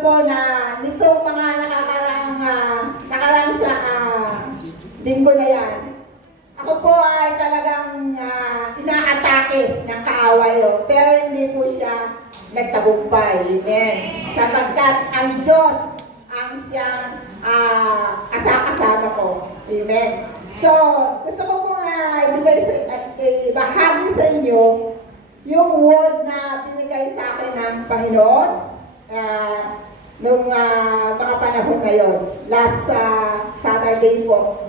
po na nitong mga nakarang sa linggo na yan, ako po ay talagang inaatake ng kaaway, pero hindi po siya nagtagumpay. Amen. Sapagkat ang Diyos ang siyang kasama ko. Amen. So, gusto ko po ibahagi sa inyo yung word na binigay sa akin ng Panginoon nung mga panahon ngayon. Last Saturday po,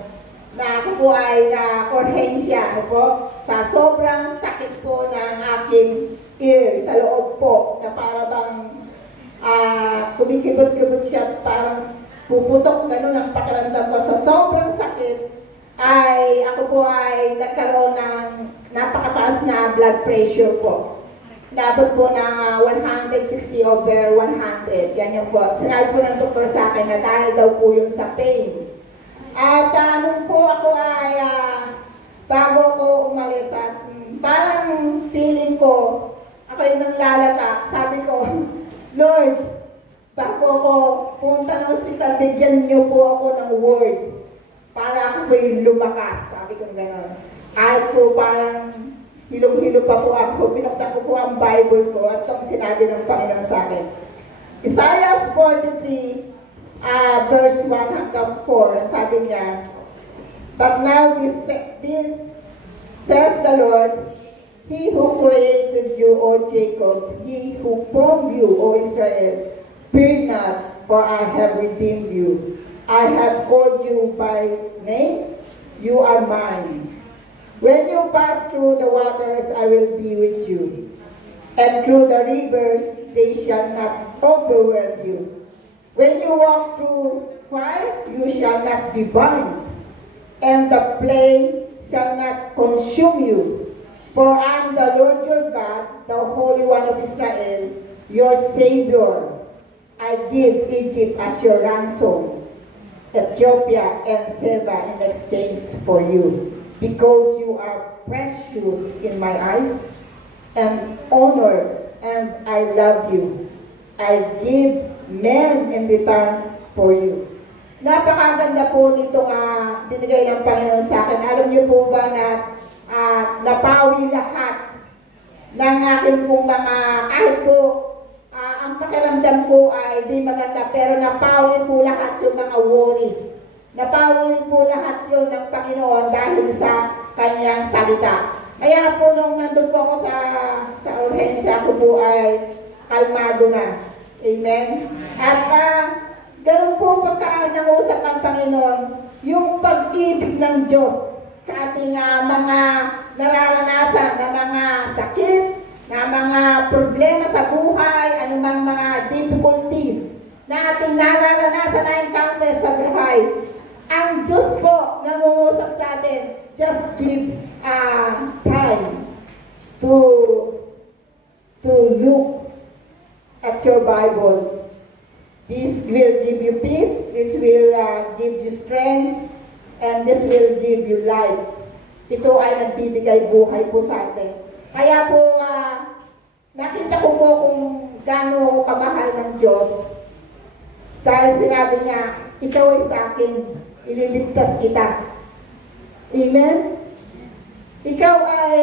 na ako po ay na-urhensya sa sobrang sakit po ng aking ear sa loob po, na para bang kumikibot-kibot siya, parang puputok, gano'n ang pakiramdam ko. Sa sobrang sakit ay ako po ay nagkaroon ng napakataas na blood pressure po. Nabot po ng 160/100. Yan yung po. Sinabi po ng doktor sa akin na dahil daw po yung sa pain. At nung po ako ay bago ko umalis at parang feeling ko ako yung nanglalata. Sabi ko, Lord, bago ko pumunta ng hospital, bigyan niyo po ako ng word para ako po yung lumakas. Sabi ko gano'n. Kahit po parang hilong-hilo pa po ako, pinaksan ko po ang Bible ko at itong sinabi ng Panginoon sa akin. Isaiah 43, verse 1 hanggang 4, sabi niya, but now this says the Lord, He who created you, O Jacob, He who formed you, O Israel, fear not, for I have redeemed you. I have called you by name, you are mine. When you pass through the waters, I will be with you. And through the rivers, they shall not overwhelm you. When you walk through fire, you shall not be burned, and the flame shall not consume you. For I am the Lord your God, the Holy One of Israel, your Savior. I give Egypt as your ransom, Ethiopia and Seba in exchange for you, because you are precious in my eyes and honor, and I love you. I give men in return for you. Napakaganda po nito binigay ng Panginoon sa akin. Alam niyo po ba na napawi lahat ng aking pong mga, kahit po ang pakiramdam ko ay di maganda, pero napawi po lahat yung mga worries. Napawi po lahat yun ng Panginoon dahil sa kanyang salita. Kaya po nung nandun po ako sa urhensya ko po ay kalmado na. Amen? At ganun po pagka-nangusap ang Panginoon, yung pag-ibig ng Diyos sa ating mga nararanasan na mga sakit, na mga problema sa buhay, anumang mga difficulties na ating nararanasan na encounter sa buhay. Ang Diyos po nangungusap sa atin, just give time to look at your Bible. This will give you peace, this will give you strength, and this will give you life. Ito ay nagbibigay buhay po sa atin. Kaya po, nakita ko po kung gaano kamahal ng Diyos. Dahil sinabi niya, ikaw ay sa akin, ililigtas kita. Amen? Ikaw ay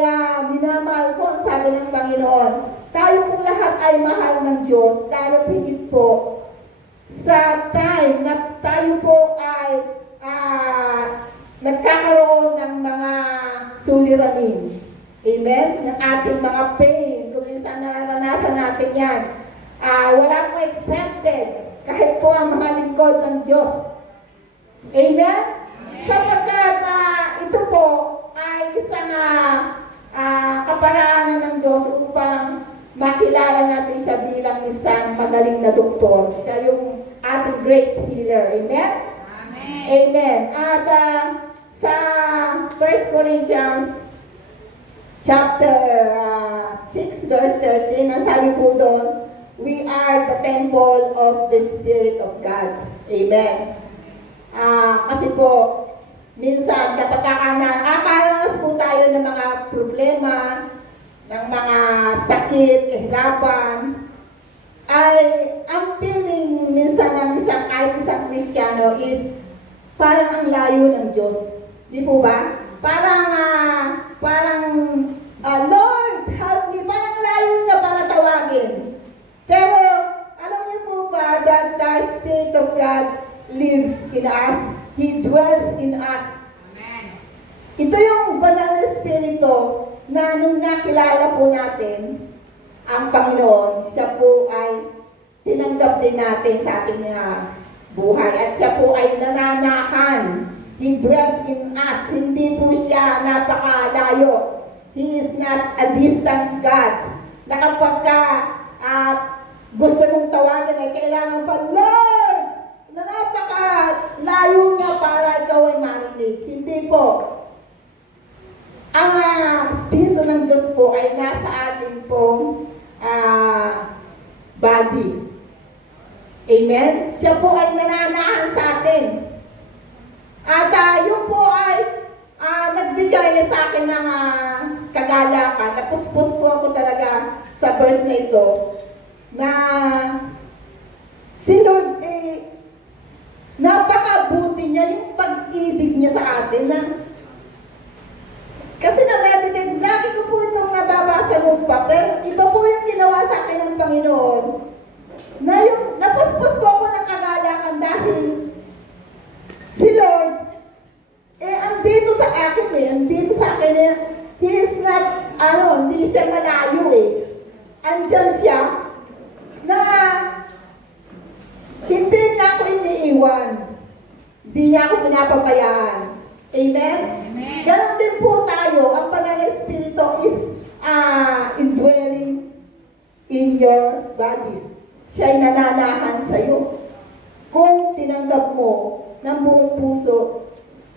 minamahal ko, ang sabi ng Panginoon. Tayo pong lahat ay mahal ng Diyos, dahil higit po sa time na tayo po ay nagkakaroon ng mga suliranin. Amen? Ng ating mga pain, kung minsan naranasan natin yan. Wala pong exempted, kahit po ang mga lingkod ng Diyos. Amen? Sapagkat ito po ay isang kaparaanan ng Diyos upang makilala natin siya bilang isang magaling na doktor. Siya yung ating great healer. Amen? Amen. Amen. At sa 1 Corinthians chapter 6 verse 13, ang sabi po doon, we are the temple of the Spirit of God. Amen. Kasi po, minsan kapag nakakaranas po tayo ng mga problema, ng mga sakit, kahirapan, ay ang feeling karanasan ng kahit isang Kristiyano is parang ang layo ng Diyos. Di po ba? Lord, help me. Parang layo niya para tawagin. Pero, alam niyo po ba that the Spirit of God lives in us? He dwells in us. Amen. Ito yung banal na Espiritu na nung nakilala po natin ang Panginoon, siya po ay tinanggap din natin sa ating buhay. At siya po ay nananahan. He dwells in us. Hindi po siya napakalayo. He is not a distant God. Na kapag gusto mong tawagin ay kailangan pa, Lord, na napakalayo niya para ikaw ay marinig. Hindi po. Ang Espiritu ng Diyos po ay nasa ating pong body. Amen? Siya po ay nananahan sa atin. At yun po ay nagbigay sa akin ng kagalakan. Napuspos po ako talaga sa verse na ito na si Lord napakabuti niya yung pag-ibig niya sa atin na kasi na-meditate, lagi ko po itong nababasa nung papel, iba po yung ginawa sa akin ng Panginoon na yung napuspos po ako ng kagalakan dahil si Lord, andito sa akin andito sa akin He is not, hindi siya malayo Andyan siya, na hindi niya ako iniiwan. Hindi niya ako pinapabayaan. Amen? Amen. Ganon din po tayo, ang banal na Espiritu is indwelling in your bodies. Siya'y nananahan sa'yo. Kung tinanggap mo ng buong puso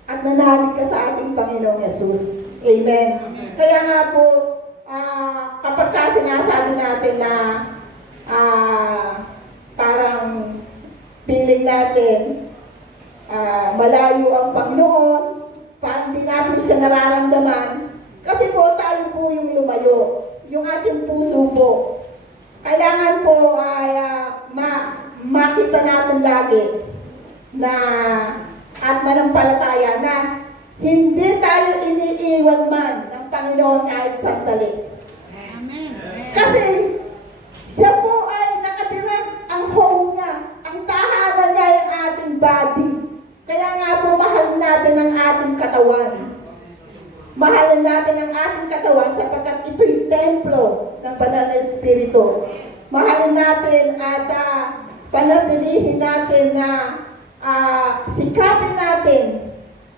at nanalig ka sa ating Panginoong Yesus. Amen. Kaya nga po, kapag sinasabi natin na parang feeling natin malayo ang Panginoon, parang hindi natin siya nararamdaman, kasi po tayo po yung lumayo, yung ating puso po. Kailangan po ay makita natin lagi na at manampalataya na hindi tayo iniiwan man ng Panginoon kahit sandali. Amen. Kasi siya po ay nakadirect ang home niya, ang tahanan niya ay ang ating body. Kaya nga po mahal natin ang ating katawan. Mahal natin ang ating katawan sapagkat ito'y templo ng banal na Espiritu. Mahal natin at panatilihin natin na sikapin natin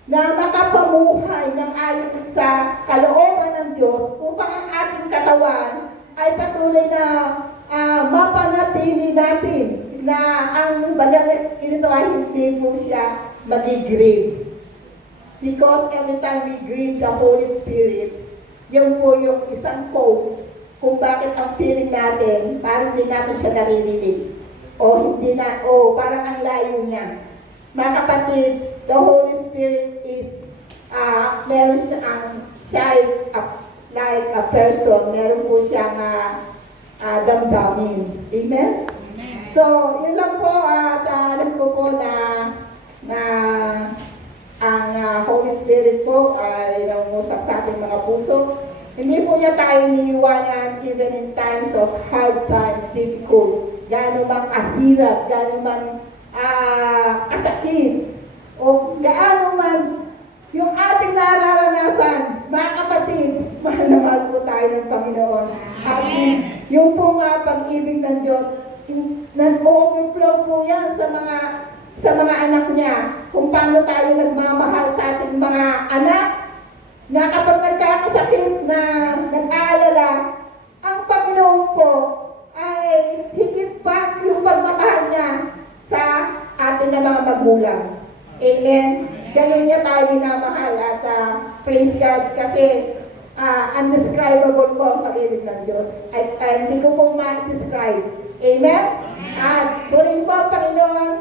na makapamuhay ng ayon sa kalooban ng Diyos upang ang ating katawan ay patuloy na mapanatili natin na ang banal na Espiritu ay hindi po siya mag-grieve. Because every time we grieve the Holy Spirit, yun po yung isang cause kung bakit ang feeling natin parang hindi natin siya naririnig. O parang ang layo niya. Mga kapatid, the Holy Spirit is, meron siya like a person, meron po siyang damdamin. Amen? Amen? So, yun lang po at alam ko po na ang Holy Spirit po ay nangusap sa ating mga puso. Hindi po niya tayo iniiwanan even in times of hard times, difficult. Gaano man kahirap, gaano man kasakit, o gaano man yung ating nararanasan, mga kapatid, mahal na mahal po tayo ng Panginoon. At yung pong pag-ibig ng Diyos, nag-overflow po yan sa mga anak niya. Kung paano tayo nagmamahal sa ating mga anak, na kapag nagkakasakit na nag-aalala, ang Panginoon po ay higit pa yung pagmamahal niya sa atin na mga magulang. Amen? Ganun niya tayo minamahal at praise God kasi undescribable po ang pag-ibig ng Diyos. At hindi ko po ma-describe. Amen? At turing po ang Panginoon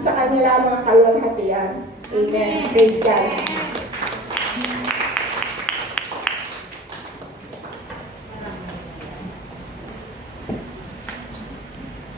sa kanila mga kalwalhatian. Amen. Praise God.